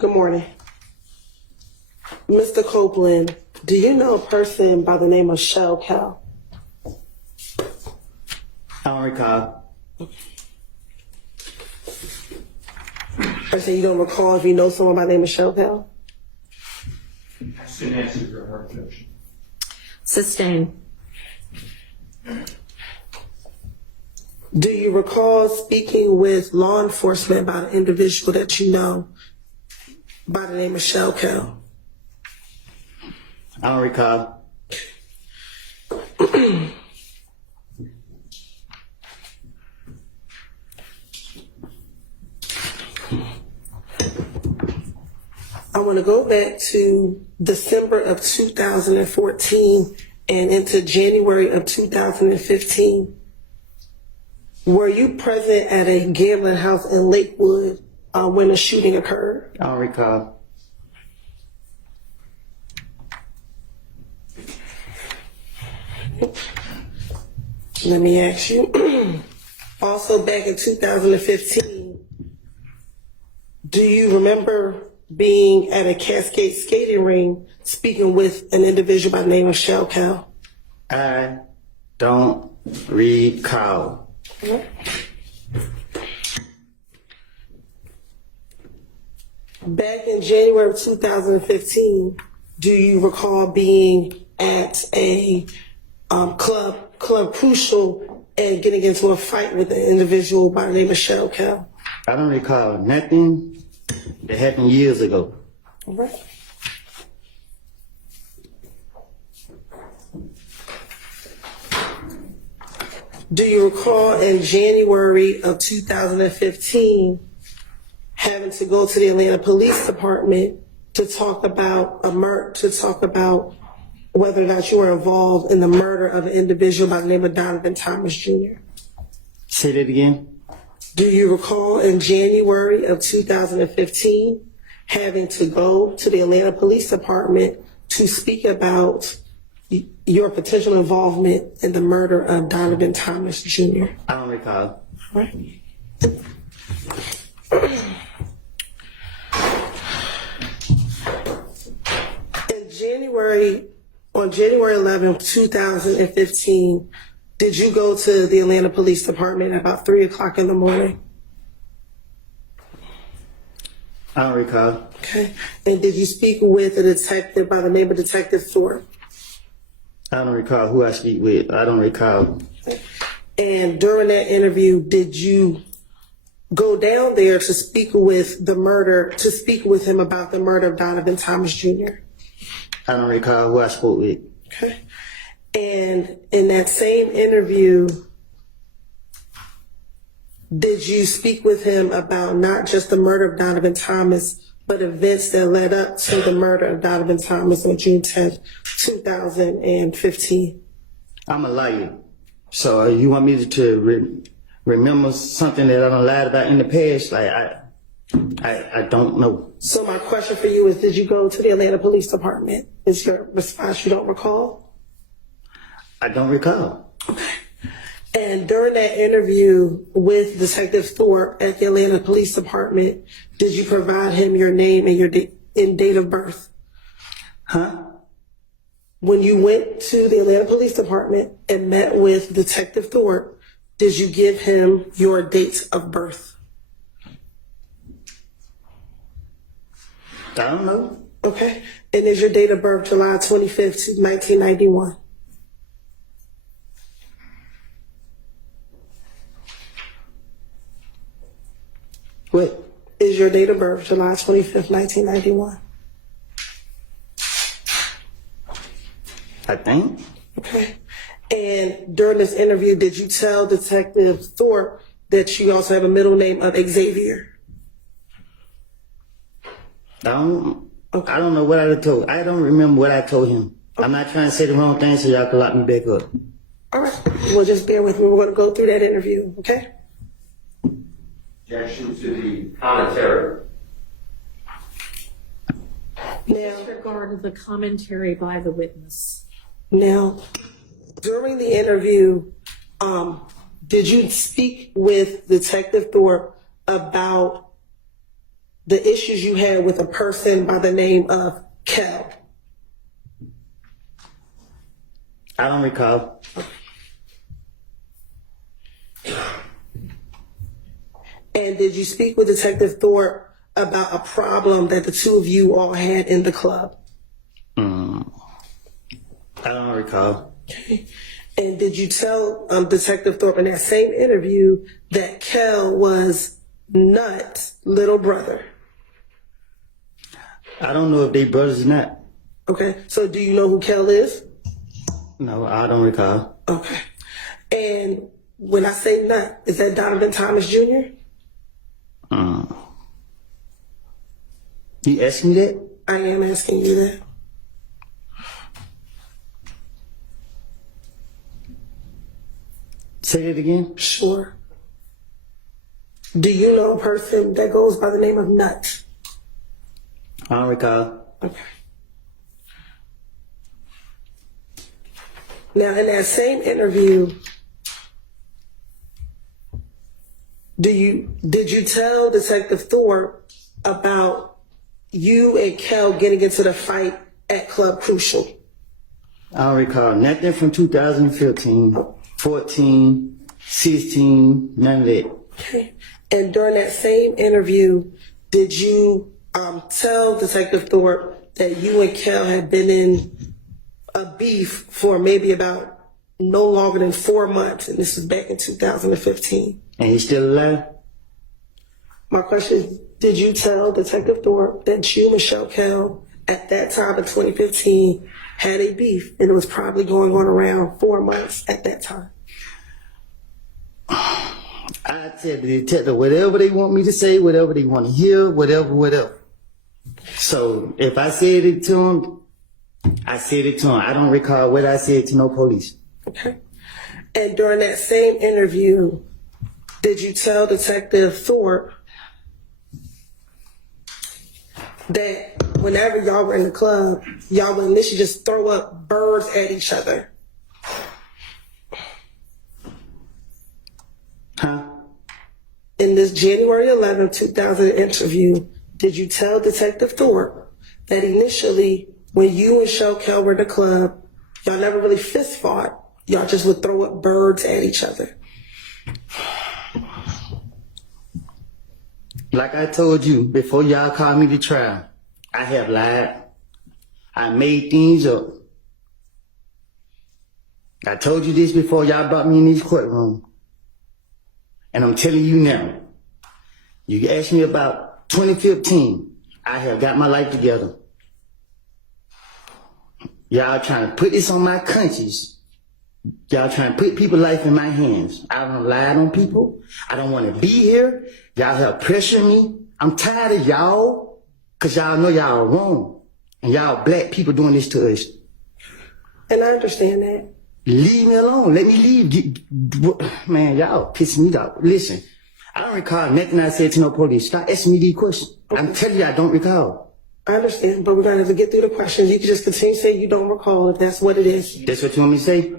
Good morning. Mr. Copeland, do you know a person by the name of Shell Cal? I don't recall. I say you don't recall if you know someone by the name of Shell Cal? That's an answer to her question. Sustain. Do you recall speaking with law enforcement about an individual that you know by the name of Shell Cal? I don't recall. I want to go back to December of 2014 and into January of 2015. Were you present at a gambling house in Lakewood when a shooting occurred? I don't recall. Let me ask you. Also, back in 2015, do you remember being at a Cascade skating ring speaking with an individual by the name of Shell Cal? I don't recall. Back in January of 2015, do you recall being at a Club Crucial and getting into a fight with an individual by the name of Shell Cal? I don't recall nothing that happened years ago. All right. Do you recall in January of 2015 having to go to the Atlanta Police Department to talk about whether or not you were involved in the murder of an individual by the name of Donovan Thomas Jr.? Say that again. Do you recall in January of 2015 having to go to the Atlanta Police Department to speak about your potential involvement in the murder of Donovan Thomas Jr.? I don't recall. Right. On January 11th, 2015, did you go to the Atlanta Police Department at about 3 o'clock in the morning? I don't recall. Okay. And did you speak with a detective by the name of Detective Thorpe? I don't recall who I speak with. I don't recall. And during that interview, did you go down there to speak with him about the murder of Donovan Thomas Jr.? I don't recall who I spoke with. Okay. And in that same interview, did you speak with him about not just the murder of Donovan Thomas, but events that led up to the murder of Donovan Thomas on June 10th, 2015? I'm a liar. So you want me to remember something that I done lied about in the past? Like, I don't know. So my question for you is, did you go to the Atlanta Police Department? Is your response you don't recall? I don't recall. And during that interview with Detective Thorpe at the Atlanta Police Department, did you provide him your name and your date of birth? Huh? When you went to the Atlanta Police Department and met with Detective Thorpe, did you give him your date of birth? I don't know. Okay. And is your date of birth July 25th, 1991? What? Is your date of birth July 25th, 1991? I think. Okay. And during this interview, did you tell Detective Thorpe that you also have a middle name of Xavier? I don't know what I told. I don't remember what I told him. Okay. I'm not trying to say the wrong thing so y'all can lock me back up. All right. Well, just bear with me. We're going to go through that interview, okay? Objection to the commentary. Now, Disregard the commentary by the witness. Now, during the interview, did you speak with Detective Thorpe about the issues you had with a person by the name of Kel? I don't recall. And did you speak with Detective Thorpe about a problem that the two of you all had in the club? I don't recall. Okay. And did you tell Detective Thorpe in that same interview that Kel was Nut's little brother? I don't know if they brothers or not. Okay. So do you know who Kel is? No, I don't recall. Okay. And when I say Nut, is that Donovan Thomas Jr.? You asking me that? I am asking you that. Say it again. Sure. Do you know a person that goes by the name of Nut? I don't recall. Okay. Now, in that same interview, did you tell Detective Thorpe about you and Kel getting into the fight at Club Crucial? I don't recall nothing from 2015, 14, 16, none of that. Okay. And during that same interview, did you tell Detective Thorpe that you and Kel had been in a beef for maybe about no longer than 4 months, and this was back in 2015? And he's still alive? My question is, did you tell Detective Thorpe that you, Michelle Kel, at that time in 2015, had a beef, and it was probably going on around 4 months at that time? I tell the detective whatever they want me to say, whatever they want to hear, whatever. So if I said it to him, I said it to him. I don't recall what I said to no police. Okay. And during that same interview, did you tell Detective Thorpe that whenever y'all were in the club, y'all would initially just throw up birds at each other? Huh? In this January 11, 2000 interview, did you tell Detective Thorpe that initially, when you and Michelle Kel were in the club, y'all never really fist fought, y'all just would throw up birds at each other? Like I told you before y'all called me to trial, I have lied. I made things up. I told you this before y'all brought me in this courtroom. And I'm telling you now, you asked me about 2015. I have got my life together. Y'all trying to put this on my conscience. Y'all trying to put people's life in my hands. I don't lie on people. I don't want to be here. Y'all have pressured me. I'm tired of y'all, because y'all know y'all are wrong. And y'all black people doing this to us. And I understand that. Leave me alone. Let me leave. Man, y'all pissing me off. Listen, I don't recall nothing I said to no police. Stop asking me these questions. Okay. I'm telling you, I don't recall. I understand, but we're going to have to get through the questions. You can just continue to say you don't recall if that's what it is. That's what you want me to say?